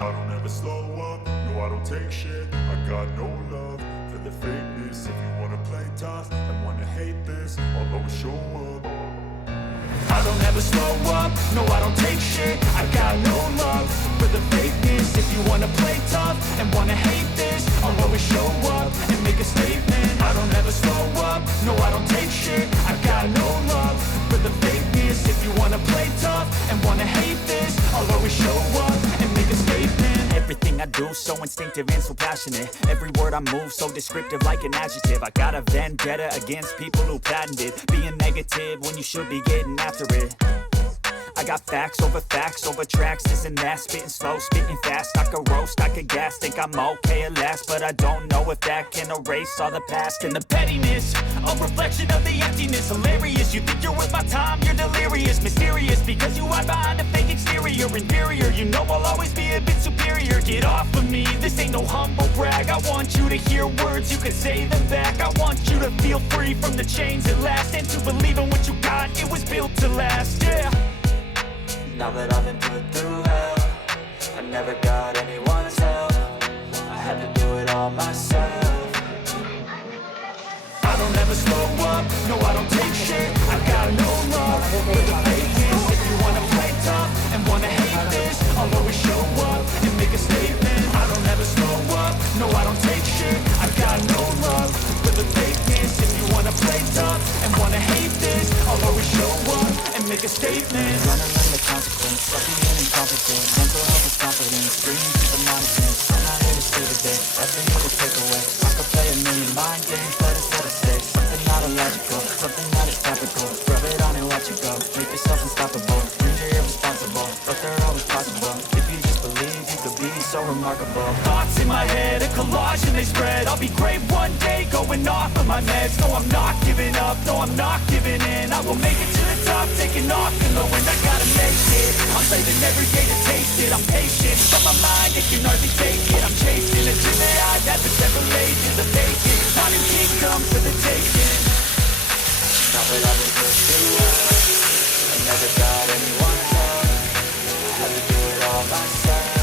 I don't ever slow up, no I don't take shit. I got no love for the fakeness. If you wanna play tough and wanna hate this, I'll always show up. I don't ever slow up, no I don't take shit. I got no love for the fakeness. If you wanna play tough and wanna hate this, I'll always show up and make a statement. I don't ever slow up, no I don't take shit. I got no love for the fakeness. If you wanna play tough and wanna hate this, I'll always show up and make a statement. Everything I do so instinctive and so passionate. Every word I move so descriptive like an adjective. I got a vendetta against people who patented being negative when you should be getting after it. I got facts over tracks, this and that. Spitting slow, spitting fast. I could roast, I could gas. Think I'm okay at last, but I don't know if that can erase all the past. And the pettiness, a reflection of the emptiness. Hilarious, you think you're worth my time, you're delirious. Mysterious, because you hide behind a fake exterior. Inferior, you know I'll always be a bit superior. Get off of me, this ain't no humble brag. I want you to hear words, you can say them back. I want you to feel free from the chains at last, and to believe in what you got, it was built to last, yeah. Now that I've been put through hell, I never got anyone's help. I had to do it all myself. I don't ever slow up, no I don't take shit. I got no love for the fakeness. If you wanna play tough and wanna hate this, I'll always show up and make a statement. I don't ever slow up, no I don't take shit. I got no love for the fakeness. If you wanna play tough and wanna hate this, I'll always show up and make a statement. Gonna learn the consequence of being incompetent. Mental health is confidence, dreams is a nonsense. I'm not here to save the day, that's for you to take away. I could play a million mind games, but instead I say something not illogical, something that is topical. Rub it on and watch it go, make yourself unstoppable. Dreams are irresponsible, but they're always possible. If you just believe, you could be so remarkable. Thoughts in my head, a collage and they spread. I'll be great one day, going off of my meds. No, I'm not giving up, no, I'm not giving in. I will make it to the top, taking off and knowing I gotta make it. I'm saving every day to taste it, I'm patient. From my mind, it can hardly take it. I'm chasing a dream that I had for several ages of vacant. Not a kingdom for the taking. Now that I've been put through hell, I never got anyone's help. I had to do it all myself.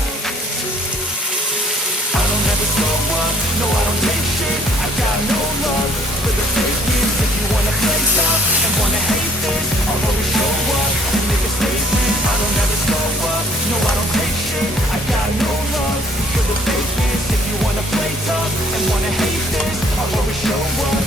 I don't ever slow up, no I don't take shit. I got no love for the fakeness. If you wanna play tough and wanna hate this, I'll always show up and make a statement. I don't ever slow up, no I don't take shit. I got no love for the fakeness. If you wanna play tough and wanna hate this, I'll always show up